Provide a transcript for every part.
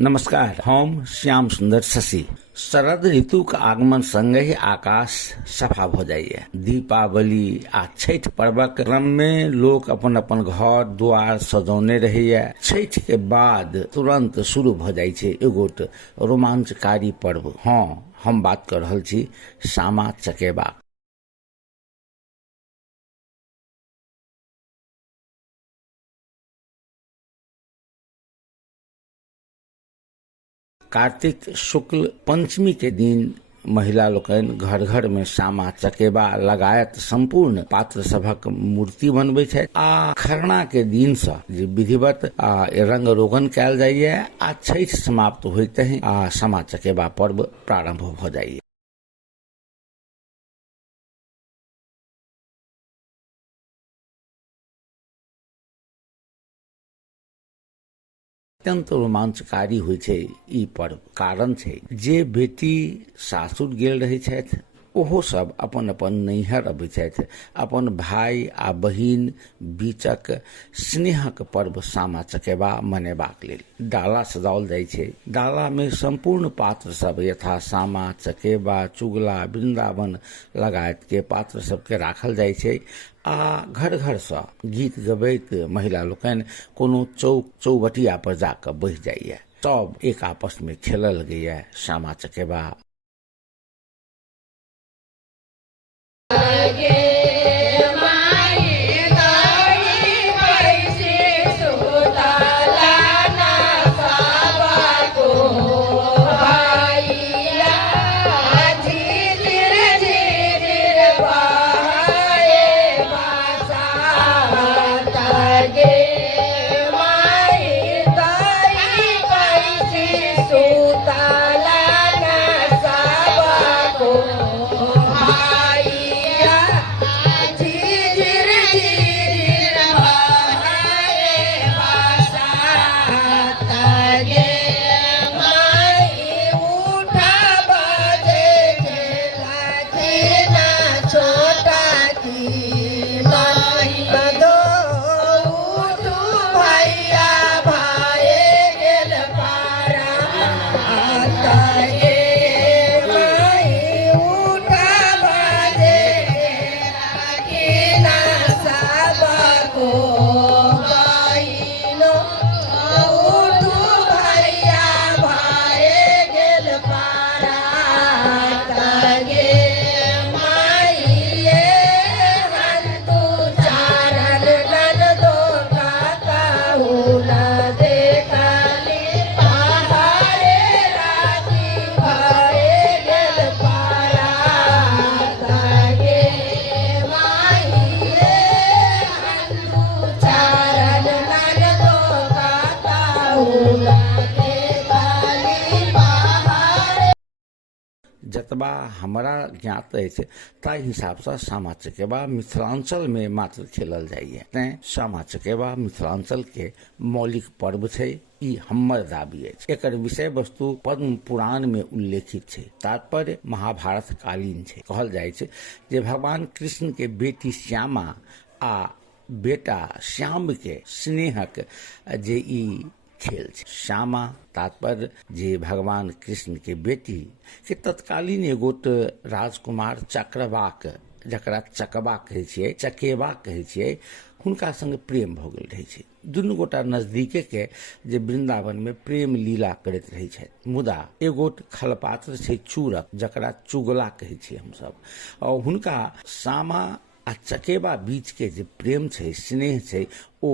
नमस्कार, हम श्याम सुंदर शशि। शरद ऋतु का आगमन संगे ही आकाश सफा भ जाइए। दीपावली आ छठ पर्वक क्रम में लोग अपन अपन घर द्वार सजौने रहिए। छठ के बाद तुरंत शुरू भ जाय छै एगोट रोमांचकारी पर्व। हाँ, हम बात कर रहल छी सामा चकेबा। कार्तिक शुक्ल पंचमी के दिन महिला लोकनि घर घर में सामा चकेबा लगायत संपूर्ण पात्र सभक मूर्ति बनबै छथि आ खरना के दिन से जे विधिवत रंग रोगन कयल जाइए आ छठ समाप्त होते ही सामा चकेबा पर्व प्रारंभ भ जाइए। अत्यंत रोमांचकारी होइ छै ई पर्व। कारण छै जे बेटी सासुर गेल रहै छथि ओहो सब अपन अपन नैहर अबै छथि अपन भाई आ बहिन बीचक स्नेहक पर्व सामा चकेबा मनेबाक लेल। डाला सजाओल जाइ छै। डाला में संपूर्ण पात्र सब यथा सामा चकेबा चुगला वृंदावन लगायत के पात्र सबके राखल जाइ छै आ घर घर से गीत गबैत महिला लोकनि कोनो चौबटिया पर जाकर बैठ जाइए। सब एक आपस में खेलऽ लगैया सामा चकेबा। जतबा हमरा ज्ञात अछि ताहि हिसाब से सामा चकेबा मिथिलांचल में मात्र खेलल जाइए। तैं सामा चकेबा मिथिलांचल के मौलिक पर्व छै। ई हमर दाबी अछि। एकर विषय वस्तु पद्म पुराण में उल्लेखित छै। तात्पर्य महाभारत कालीन छै। कहल जाइ छै जे भगवान कृष्ण के बेटी श्यामा आ बेटा श्याम के स्नेहक जे ई खेल छै। श्यामा तात्पर्य जे भगवान कृष्ण के बेटी के तत्कालीन एगोट राजकुमार चक्रवाक, जकरा चकबा कहै छियै, चकेबा कहै छियै, हुनका संग प्रेम भ गेल रहै छै। दुनू गोटा नजदीके के जे वृंदावन में प्रेम लीला करैत रहै छथि। मुदा एगोट खलपात्र छै चूरक, जकरा चुगला कहै छियै हमसब, और हुनका सामा आ चकेबा बीच के जे प्रेम छै, स्नेह छै, ओ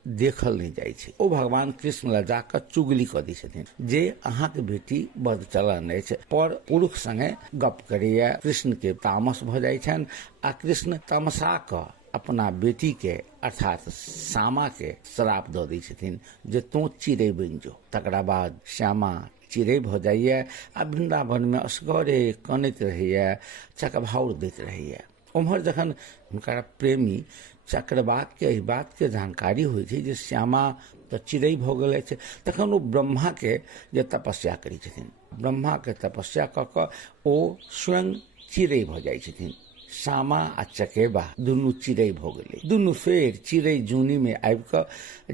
देखल नहीं जाइ छै। ओ भगवान कृष्ण लग जाकर चुगली क दै छथिन जे अहाँ के बेटी बद चलन अछि, पर पुरुष संगे गप करैया। कृष्ण के तामस भ जाइ छनि आ कृष्ण तमसा क अपना बेटी के अर्थात सामा के श्राप द दै छथिन जे तू चिड़ै बनि जो। तकरा बाद श्यामा चिड़ै भ जाइए आ वृंदावन में असगरे कनैत रहैया, चकभाउर दैत रहैया। उम्हर जखन हुनकर प्रेमी चक्रवाक के एहि बात के जानकारी होइ छै जे श्यामा तऽ चिड़ै भ गेल अछि, तखन ओ ब्रह्मा के जे तपस्या करै छथिन, ब्रह्मा के तपस्या क क ओ स्वयं चिड़ै भ जाइ छथिन। सामा आ चकेबा दुनू चिड़ै भ गेलै। दुनू फेर चिड़ै जूनी में आबि कऽ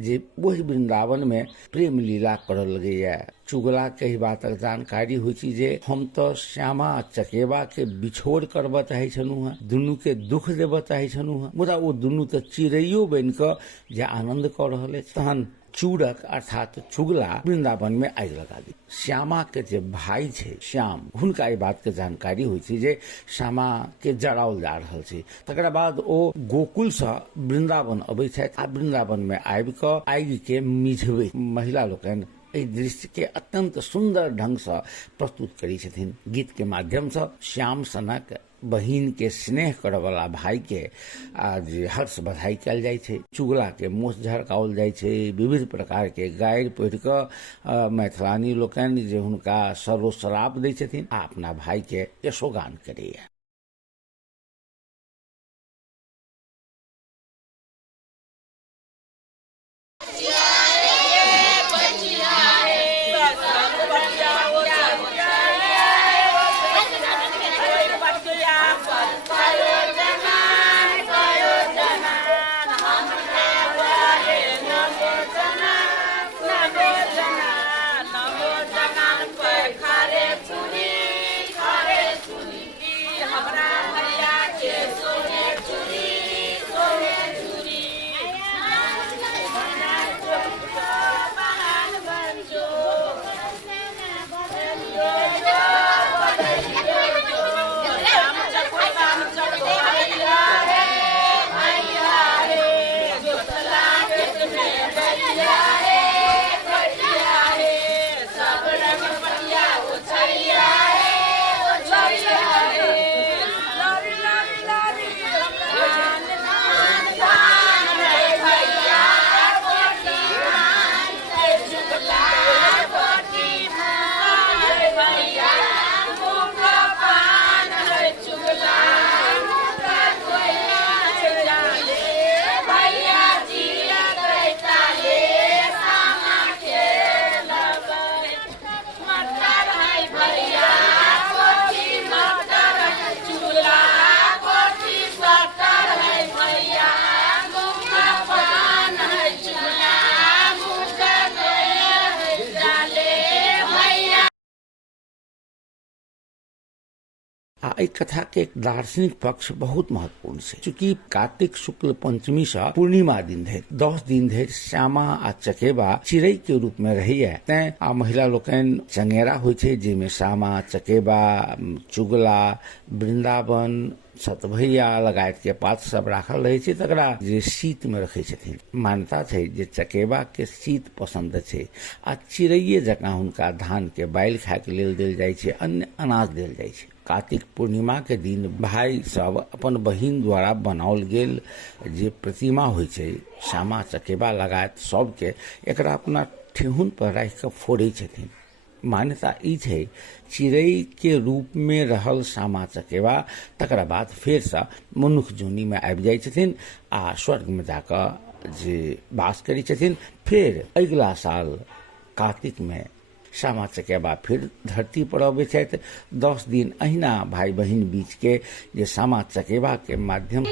जे वही वृंदावन में प्रेम लीला करऽ लगैया। चुगला के ही बातक जानकारी होइ छै जे हम तो श्यामा आ चकेबा के बिछोड़ करबऽ चाहे छलहुँ हैं, दुनू के दुख देबऽ चाहे छलहुँ हैं, मुदा ओ दुनू तऽ चिड़ैयो बनि कऽ जे आनंद कऽ रहल अछि। तहन चूड़क अर्थात चुगला वृंदावन में आगि लगा दी। श्यामा के जे भाई छै श्याम, हुनका ई बात के जानकारी होइ छै जे श्यामा के जराओल जा रहल छै। तकरा बाद ओ गोकुल से वृंदावन अबै छथि आ वृंदावन में आबि कऽ आगि के मिझबै। महिला लोकनि एहि दृश्य के अत्यंत सुंदर ढंग से प्रस्तुत करै छथिन। गीत के माध्यम से श्याम सनक बहिन के स्नेह करऽ वाला भाई के आज हर्ष बधाई कयल जाइ छै। चुगला के मोछ झड़काओल जाइ छै। विविध प्रकार के गारि पढ़ि कऽ मैथिलानी लोकनि जे हुनका सर्वश्राप दै छथिन आ अपना भाई के यशोगान करैया। एहि कथा के एक दार्शनिक पक्ष बहुत महत्वपूर्ण छै। चूंकि कार्तिक शुक्ल पंचमी से पूर्णिमा दिन धरि 10 दिन धरि श्यामा आ चकेबा चिड़ै के रूप में रहैया, तें आ महिला लोकनि चंगेरा होइ छै जाहिमे श्यामा, चकेबा, चुगला, वृंदावन, सतभैया लगायत के पात सब राखल रहे छै। तकरा जे शीत में रखे छथिन। मान्यता छै जे चकेबा के शीत पसंद छै आ चिड़ैये जकाँ हुनका धान के बालि खाय के लेल देल जाइ छै, अन्य अनाज देल जाइ छै। कार्तिक पूर्णिमा के दिन भाई सब अपन बहिन द्वारा बनाओल गेल जे प्रतिमा होइ छै श्यामा, चकेबा लगायत सबके एकरा अपना ठेहुन पर राखि कऽ फोड़ै छथिन। मान्यता ई छै चिड़ै के रूप में रहल श्यामा चकेबा तकरा बाद फेर से मनुष्य जोनी में आबि जाइ छथिन आ स्वर्ग में जाकर जे वास करै छथिन। फेर अगिला साल कार्तिक में श्यामा चकेबा फिर धरती पर अबै छथि। 10 दिन अहिना भाई बहिन बीच के जे श्यामा चकेबा के माध्यम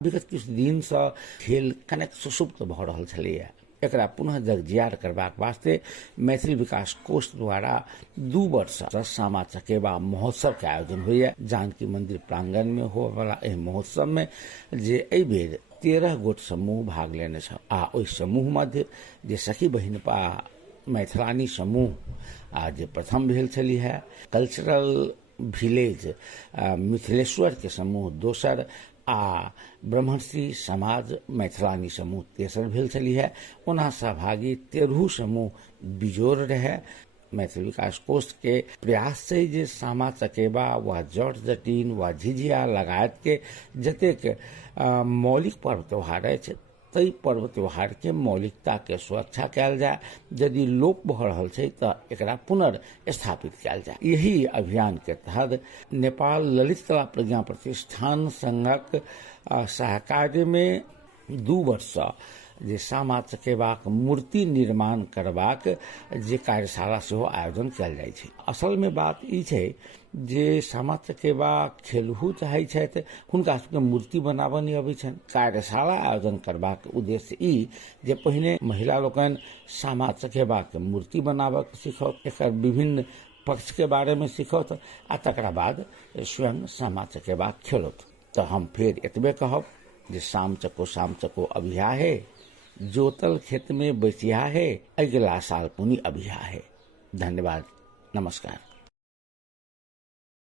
विगत किछु दिन से खेल कनेक सुसुप्त भऽ रहल छलैया। एकरा पुनः जगजियार करबाक वास्ते मैथिली विकास कोष द्वारा 2 वर्ष सामा चकेबा महोत्सव के आयोजन होइए। जानकी मंदिर प्रांगण में हो वाला एहि महोत्सव में जे एहि बेर 13 गोट समूह भाग लेने छ आ ओहि समूह मध्य जे सखी बहिनपा मैथिलानी समूह आज प्रथम भेल छली है। कल्चरल विलेज मिथिलेश्वर के समूह दोसर आ ब्रह्मश्री समाज मैथिलानी समूह तेसर भेल छली है। ओना सहभागी 13 समूह बिजोर रहे। मैथिली विकास कोष के प्रयास से जे सामा चकेबा व जट जटिन व झिझिया लगायत के जतेक मौलिक पर्व त्योहार अछि तई पर्व त्योहार के मौलिकता के सुरक्षा कयल जाय। यदि लोप भ रहल छै त एकरा पुनर्स्थापित कयल जाय। यही अभियान के तहत नेपाल ललित कला प्रज्ञा प्रतिष्ठान संघक सहकार्य में 2 वर्ष जे सामा चकेबाक मूर्ति निर्माण करबाक जे कार्यशाला सेहो आयोजन कयल जाइ छै। असल में बात ई छै जे सामा चकेबा खेलहु चाहै छथि, हुनका सबके मूर्ति बनाबऽ नहि अबै छनि। कार्यशाला आयोजन करबाक उद्देश्य ई जे पहिने महिला लोकनि सामा चकेबा के मूर्ति बनाबऽ सीखत, एकर विभिन्न पक्ष के बारे में सीखत आ तकरा बाद स्वयं सामा चकेबा खेलत। तो हम फिर एतबे कहब जे साम चको अभिया है, जोतल खेत में बचिया है, अगला साल पुनी अभिया है। धन्यवाद, नमस्कार।